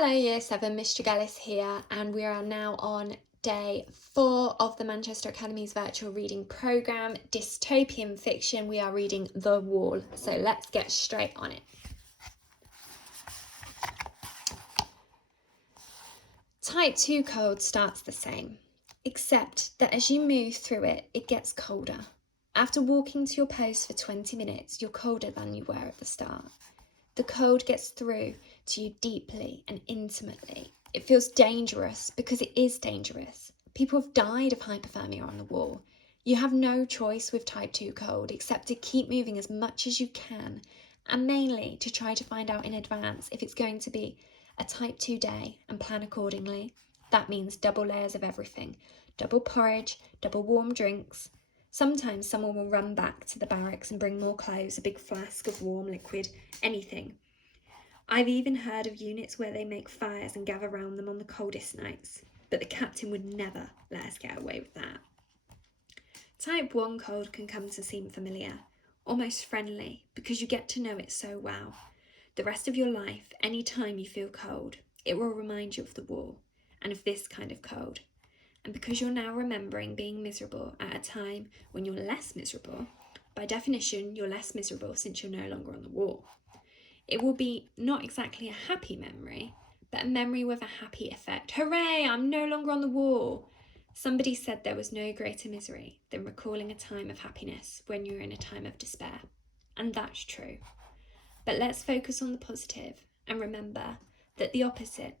Hello Year 7, Miss Tregelles here, and we are now on day 4 of the Manchester Academy's virtual reading programme, dystopian fiction. We are reading The Wall, so let's get straight on it. Type 2 cold starts the same, except that as you move through it, it gets colder. After walking to your post for 20 minutes, you're colder than you were at the start. The cold gets through to you deeply and intimately. It feels dangerous because it is dangerous. People have died of hypothermia on the wall. You have no choice with type 2 cold except to keep moving as much as you can, and mainly to try to find out in advance if it's going to be a type 2 day and plan accordingly. That means double layers of everything, double porridge, double warm drinks. Sometimes someone will run back to the barracks and bring more clothes, a big flask of warm liquid, anything. I've even heard of units where they make fires and gather round them on the coldest nights, but the captain would never let us get away with that. Type 1 cold can come to seem familiar, almost friendly, because you get to know it so well. The rest of your life, any time you feel cold, it will remind you of the wall and of this kind of cold. And because you're now remembering being miserable at a time when you're less miserable, by definition, you're less miserable since you're no longer on the wall. It will be not exactly a happy memory, but a memory with a happy effect. Hooray, I'm no longer on the wall. Somebody said there was no greater misery than recalling a time of happiness when you're in a time of despair. And that's true. But let's focus on the positive and remember that the opposite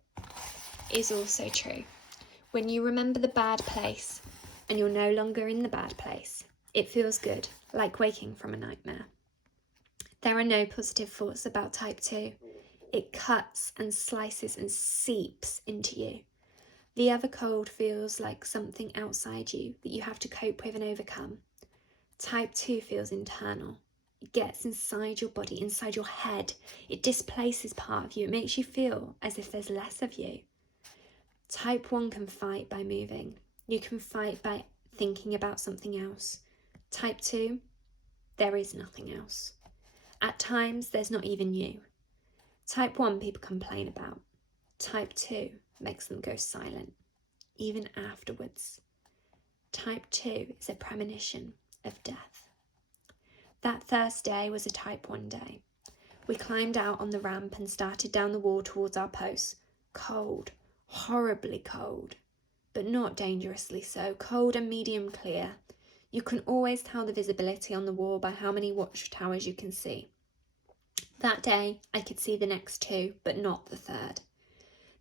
is also true. When you remember the bad place and you're no longer in the bad place, it feels good, like waking from a nightmare. There are no positive thoughts about type 2. It cuts and slices and seeps into you. The other cold feels like something outside you that you have to cope with and overcome. Type 2 feels internal. It gets inside your body, inside your head. It displaces part of you. It makes you feel as if there's less of you. Type 1 can fight by moving. You can fight by thinking about something else. Type 2, there is nothing else. At times, there's not even you. Type 1 people complain about. Type 2 makes them go silent, even afterwards. Type 2 is a premonition of death. That Thursday was a type 1 day. We climbed out on the ramp and started down the wall towards our posts. Cold, horribly cold, but not dangerously so. Cold and medium clear. You can always tell the visibility on the wall by how many watchtowers you can see. That day, I could see the next 2, but not the third.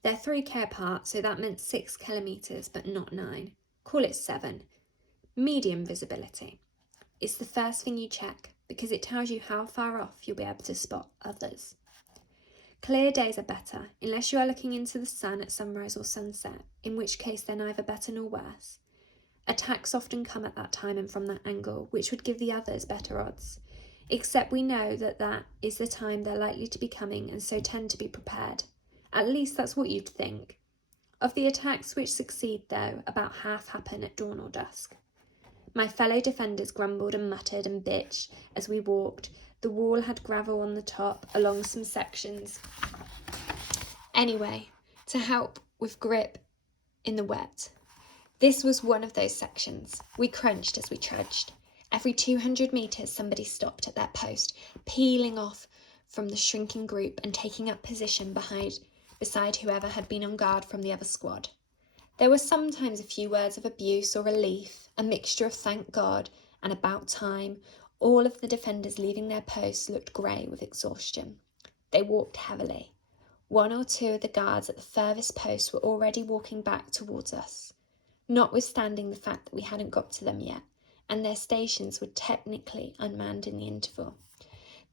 They're 3k apart, so that meant 6 kilometres, but not 9. Call it 7. Medium visibility. It's the first thing you check, because it tells you how far off you'll be able to spot others. Clear days are better, unless you are looking into the sun at sunrise or sunset, in which case they're neither better nor worse. Attacks often come at that time and from that angle, which would give the others better odds. Except we know that that is the time they're likely to be coming and so tend to be prepared. At least that's what you'd think. Of the attacks which succeed, though, about half happen at dawn or dusk. My fellow defenders grumbled and muttered and bitched as we walked. The wall had gravel on the top along some sections. Anyway, to help with grip in the wet. This was one of those sections. We crunched as we trudged. Every 200 metres somebody stopped at their post, peeling off from the shrinking group and taking up position beside whoever had been on guard from the other squad. There were sometimes a few words of abuse or relief, a mixture of thank God and about time. All of the defenders leaving their posts looked grey with exhaustion. They walked heavily. 1 or 2 of the guards at the furthest post were already walking back towards us, notwithstanding the fact that we hadn't got to them yet, and their stations were technically unmanned in the interval.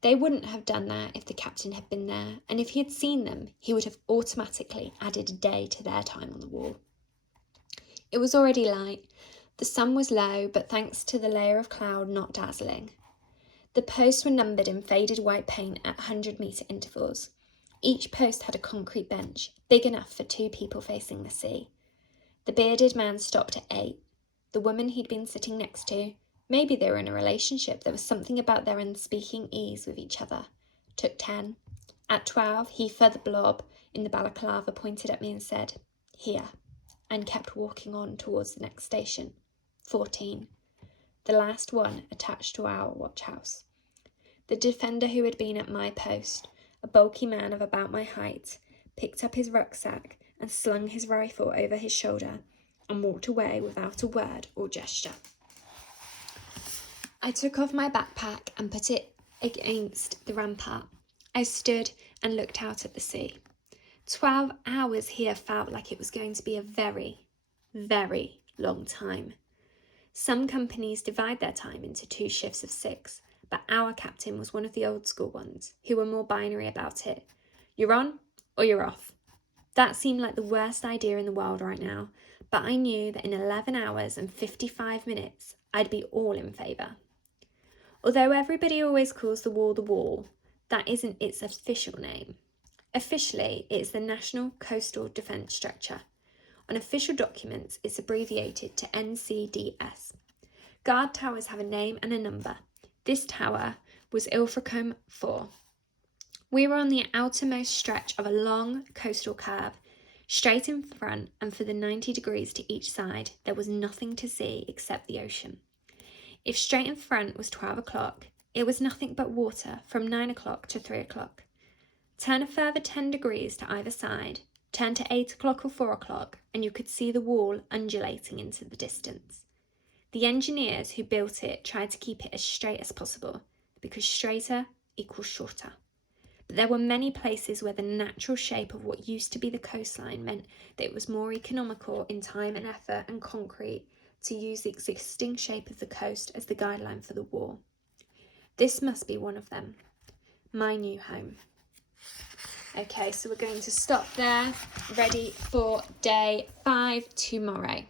They wouldn't have done that if the captain had been there, and if he had seen them, he would have automatically added a day to their time on the wall. It was already light. The sun was low, but thanks to the layer of cloud, not dazzling. The posts were numbered in faded white paint at 100-metre intervals. Each post had a concrete bench, big enough for 2 people facing the sea. The bearded man stopped at 8. The woman he'd been sitting next to, maybe they were in a relationship, there was something about their unspeaking ease with each other, took 10. At 12, he, the blob, in the balaclava pointed at me and said, "Here," and kept walking on towards the next station. 14. The last one attached to our watch house. The defender who had been at my post, a bulky man of about my height, picked up his rucksack and slung his rifle over his shoulder and walked away without a word or gesture. I took off my backpack and put it against the rampart. I stood and looked out at the sea. 12 hours here felt like it was going to be a very, very long time. Some companies divide their time into 2 shifts of 6, but our captain was one of the old school ones who were more binary about it. You're on or you're off. That seemed like the worst idea in the world right now, but I knew that in 11 hours and 55 minutes, I'd be all in favour. Although everybody always calls the wall, that isn't its official name. Officially, it is the National Coastal Defence Structure. On official documents, it's abbreviated to NCDS. Guard towers have a name and a number. This tower was Ilfracombe 4. We were on the outermost stretch of a long coastal curve, straight in front, and for the 90 degrees to each side, there was nothing to see except the ocean. If straight in front was 12 o'clock, it was nothing but water from 9 o'clock to 3 o'clock. Turn a further 10 degrees to either side, turn to 8 o'clock or 4 o'clock, and you could see the wall undulating into the distance. The engineers who built it tried to keep it as straight as possible, because straighter equals shorter. But there were many places where the natural shape of what used to be the coastline meant that it was more economical in time and effort and concrete to use the existing shape of the coast as the guideline for the wall. This must be one of them. My new home. Okay, so we're going to stop there, ready for day 5 tomorrow.